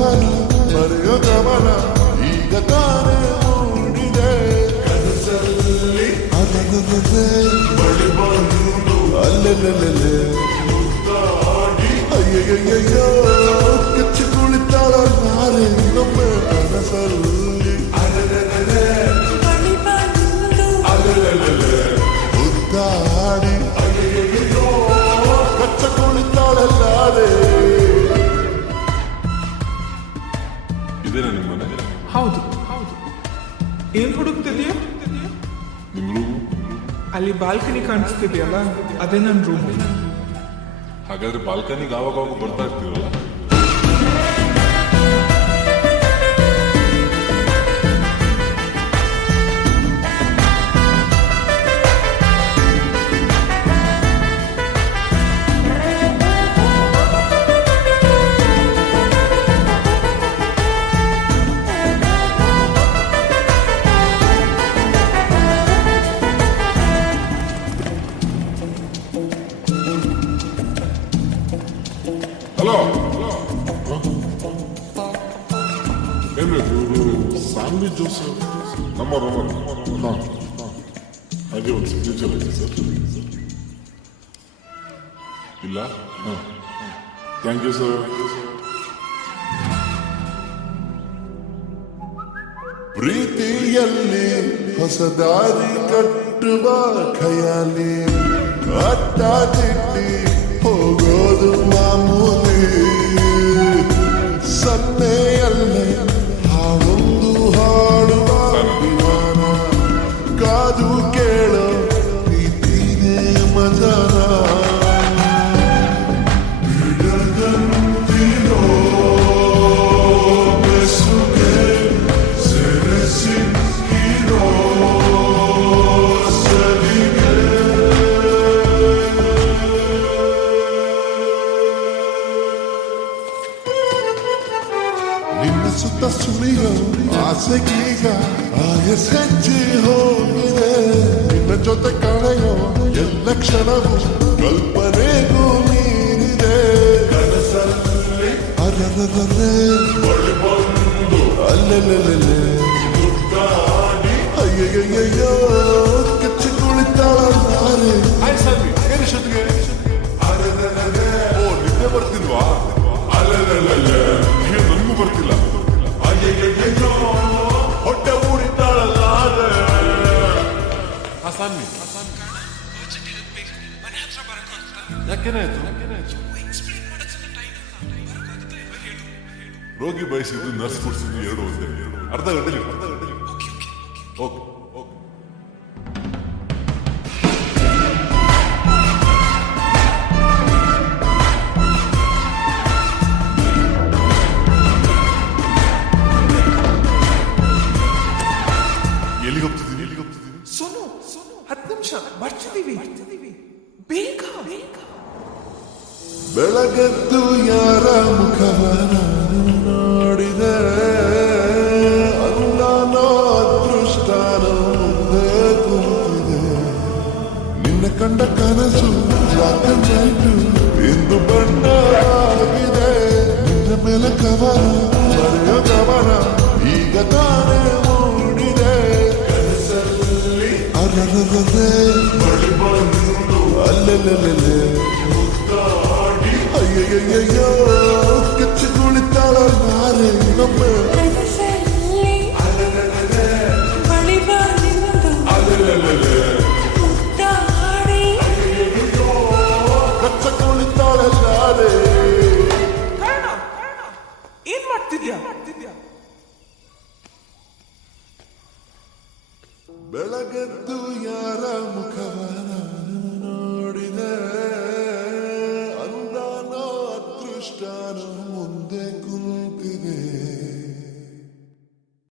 ಕವನ ಮರೆಯೋ ಗಮನ ಈಗ ತಾನೇ ಮೂಡಿದೆ ಕನಸಲ್ಲಿ ಅಲ್ಲೆಲ್ಲೆಲ್ಲೆ ಅಯ್ಯಯ್ಯಯ್ಯೋ ಕಚ್ಚಿ ಕುಳಿತಾಳ ನಾರೆ ನಮ್ಮ ಕನಸಲ್ಲಿ ಉದ್ದಾಡಿ ಅಯ್ಯಯ್ಯಯ್ಯೋ ಕಚ್ಚ ಕುಳಿತಾಳಲ್ಲಾರೆ. ಇದೇನಾ ನಿಮ್ಮ ಮನೆ? ಹೌದು. ಏನ್ ಹುಡುಕ್ತಿದ್ಯಾ? ನಿಮ್ಮ ರೂಮ್? ಅಲ್ಲಿ ಬಾಲ್ಕನಿ ಕಾಣಿಸ್ತಿದ್ಯಲ್ಲ, ಅದೇ ನನ್ನ ರೂಮ್. ಹಾಗಾದ್ರೆ ಬಾಲ್ಕನಿಗೆ ಆವಾಗ ಬರ್ತಾ ಇರ್ತೀವಲ್ಲ? ಹಲೋ, ಸ್ಯಾಂಡ್ವಿಚ್ ಜ್ಯೂಸ್ ನಮ್ಮ ರೂಮಲ್ಲಿ. ಹಾಗೆ ಒಂದು ಸಿಗ್ನೇಚರ್ ಐತೆ ಸರ್. ಇಲ್ಲ? Thank you sir. ಪ್ರೀತಿಯಲ್ಲಿ ಹೊಸ ದಾರಿ ಕಟ್ಟುವ ಖಯಾಲಿ ಅಟ್ಟ ತಿಟ್ಟಿ ಹೋಗೋದು ಮಾಮೂಲಿ. ಸನ್ನೆಯಲ್ಲೇ ಹಾಡೊಂದು ಹಾಡುವ ವಿಮಾನ ಕಾದು ಕೇಳೋ ಪ್ರೀತಿನೇ ಮಜಾನ. ಬಿಡದಂತಿರೋ ಬೆಸುಗೆ ಸೆರೆ ಸಿಕ್ಕಿರೋ ಸಲಿಗೆ ನಿನ್ನ ಸುತ್ತ ಸುಳಿಯೋ ಆಸೆಗೀಗ ಆಯಸ್ ಹೆಚ್ಚಿ ಹೋಗಿದೆ. ನಿನ್ನ ಜೊತೆ ಕಳೆಯೋ ಎಲ್ಲ ಕ್ಷಣವು ಕಲ್ಪನೆಗೂ ಮೀರಿದೆ. ಕನಸಲ್ಲಿ ಅರರರರೆ ಅಲ್ಲೆಲ್ಲೆಲ್ಲೆ ಅಯ್ಯಯ್ಯಯ್ಯೋ ಕಚ್ಚಿ ಕುಳಿತಾಳ ನಾರೆ. ಏನಿಷ್ಟೊತ್ತಿಗೆ? ಓ, ನಿದ್ದೆ ಬರ್ತಿಲ್ವಾ? ಅಲ್ಲಲ್ಲಲ್ಲೇ, ನನಗೂ ಬರ್ತಿಲ್ಲ. ಅಯ್ಯಯ್ಯಯ್ಯೋ ಹೊಟ್ಟೆ ಊರಿತಾಳಲ್ಲ. ಸಾನ್ವಿ, ಯಾಕೆನಾಯ್ತು? ರೋಗಿ ಬಯಸಿದ್ದು ನರ್ಸ್ ಕೊಡಿಸಿದ್ದು ಎರಡು ಒಂದೇ. ಅರ್ಧ ಗಂಟೆಲಿ ಓಕೆ. ಎಲ್ಲಿಗೆ ಹೋಗ್ತಿದ್ದೀವಿ? ಸೋನು 10 ನಿಮಿಷ ಬರ್ತಿದೀವಿ, ಬೇಗ. ಬೆಳಗದ್ದು ಯಾರ ಮುಖವ ನಾನು ನೋಡಿದೆ. ಅಲ್ಲನೋ ಅದೃಷ್ಟನೋ ಮುಂದೆ ಕೂತಿದೆ. ನಿನ್ನ ಕಂಡ ಕನಸು ಬ್ಲಾಕ್ ಅಂಡ್ ವೈಟ್ ಇಂದು ಬಣ್ಣ ಆಗಿದೆ. ನಿನ್ನ ಮೇಲೆ ಕವನ ಬರೆಯೋ ಗಮನ ಈಗ ತಾನೇ ಮೂಡಿದೆ ಕನಸಲ್ಲಿ ಅರರರರೆ ಅಲ್ಲೆಲ್ಲೆಲ್ಲೆ ಅಯ್ಯಯ್ಯಯ್ಯೋ ಕಚ್ಚಿ ಕುಳಿತಾಳ ನಾರೆ ನಮ್ಮ ಕಚ್ಚ ಕುಳಿತಾಳಲ್ಲಾರೆ. ಏನ್ ಮಾಡ್ತಿದ್ಯಾ? ಬೆಳಗದ್ದು ಯಾರ ಮುಖವ ನಾನು ನೋಡಿದೆ. ಅಂದನೋ ಅದೃಷ್ಟನೋ ಮುಂದೆ ಕುಂತಿದೆ.